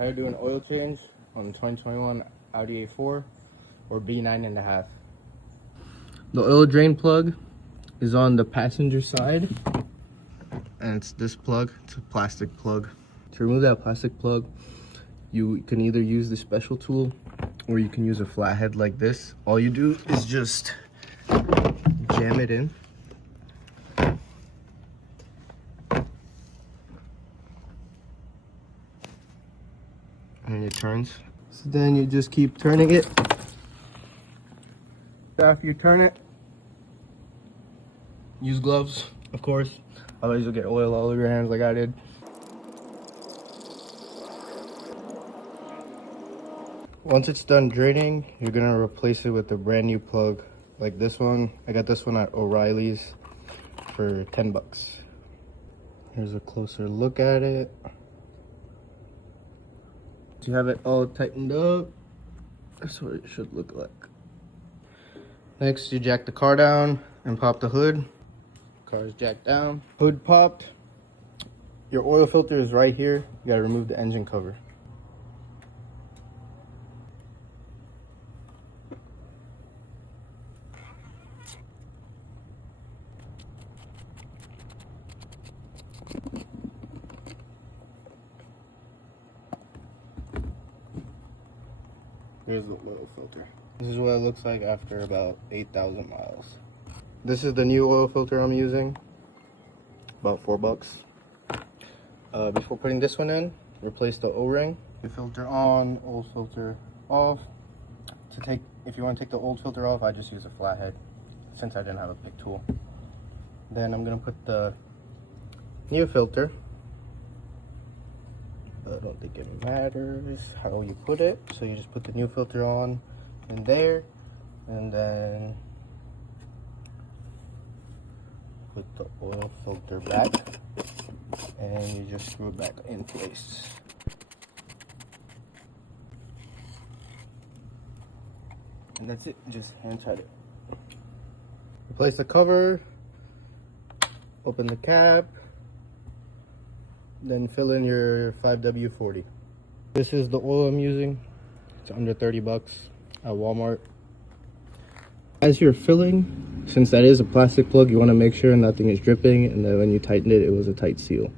how to do an oil change on the 2021 Audi A4 or B9.5. The oil drain plug is on the passenger side, and it's this plug. It's a plastic plug. To remove that plastic plug, you can either use the special tool or you can use a flathead like this. All you do is just jam it in. And it turns. So then you just keep turning it. After you turn it, use gloves, of course. Otherwise you'll get oil all over your hands like I did. Once it's done draining, you're gonna replace it with a brand new plug like this one. I got this one at O'Reilly's for 10 bucks. Here's a closer look at it. You have it all tightened up. That's what it should look like. Next, you jack the car down and pop the hood. Car is jacked down. Hood popped. Your oil filter is right here. You gotta remove the engine cover. Here's the oil filter. This is what it looks like after about 8,000 miles. This is the new oil filter I'm using. About 4 bucks. Before putting this one in, replace the O-ring. The filter on, old filter off. If you want to take the old filter off, I just use a flathead since I didn't have a big tool. Then I'm gonna put the new filter. I don't think it matters how you put it. So you just put the new filter on in there, and then put the oil filter back, and you just screw it back in place. And that's it, just hand tight it. Replace the cover, open the cap, then fill in your 5W40. This is the oil I'm using. It's under 30 bucks at Walmart. As you're filling, since that is a plastic plug, you want to make sure nothing is dripping, and then when you tighten it, it was a tight seal.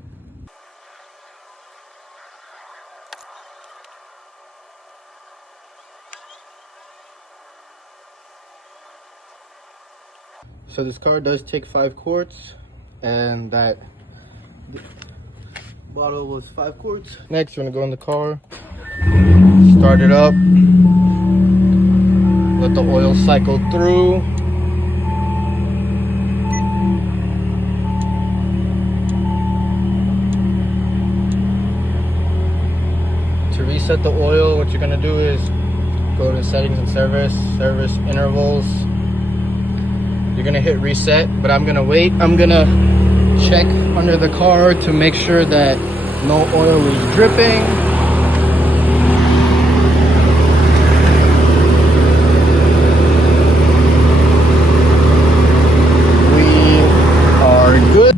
So this car does take 5 quarts, and that bottle was 5 quarts. Next, you're gonna go in the car, start it up, let the oil cycle through. To reset the oil, what you're gonna do is go to settings and service intervals. You're gonna hit reset, but I'm gonna wait. I'm gonna check under the car to make sure that no oil is dripping. We are good.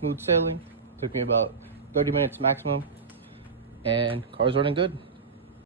Smooth sailing. Took me about 30 minutes maximum, and car's running good.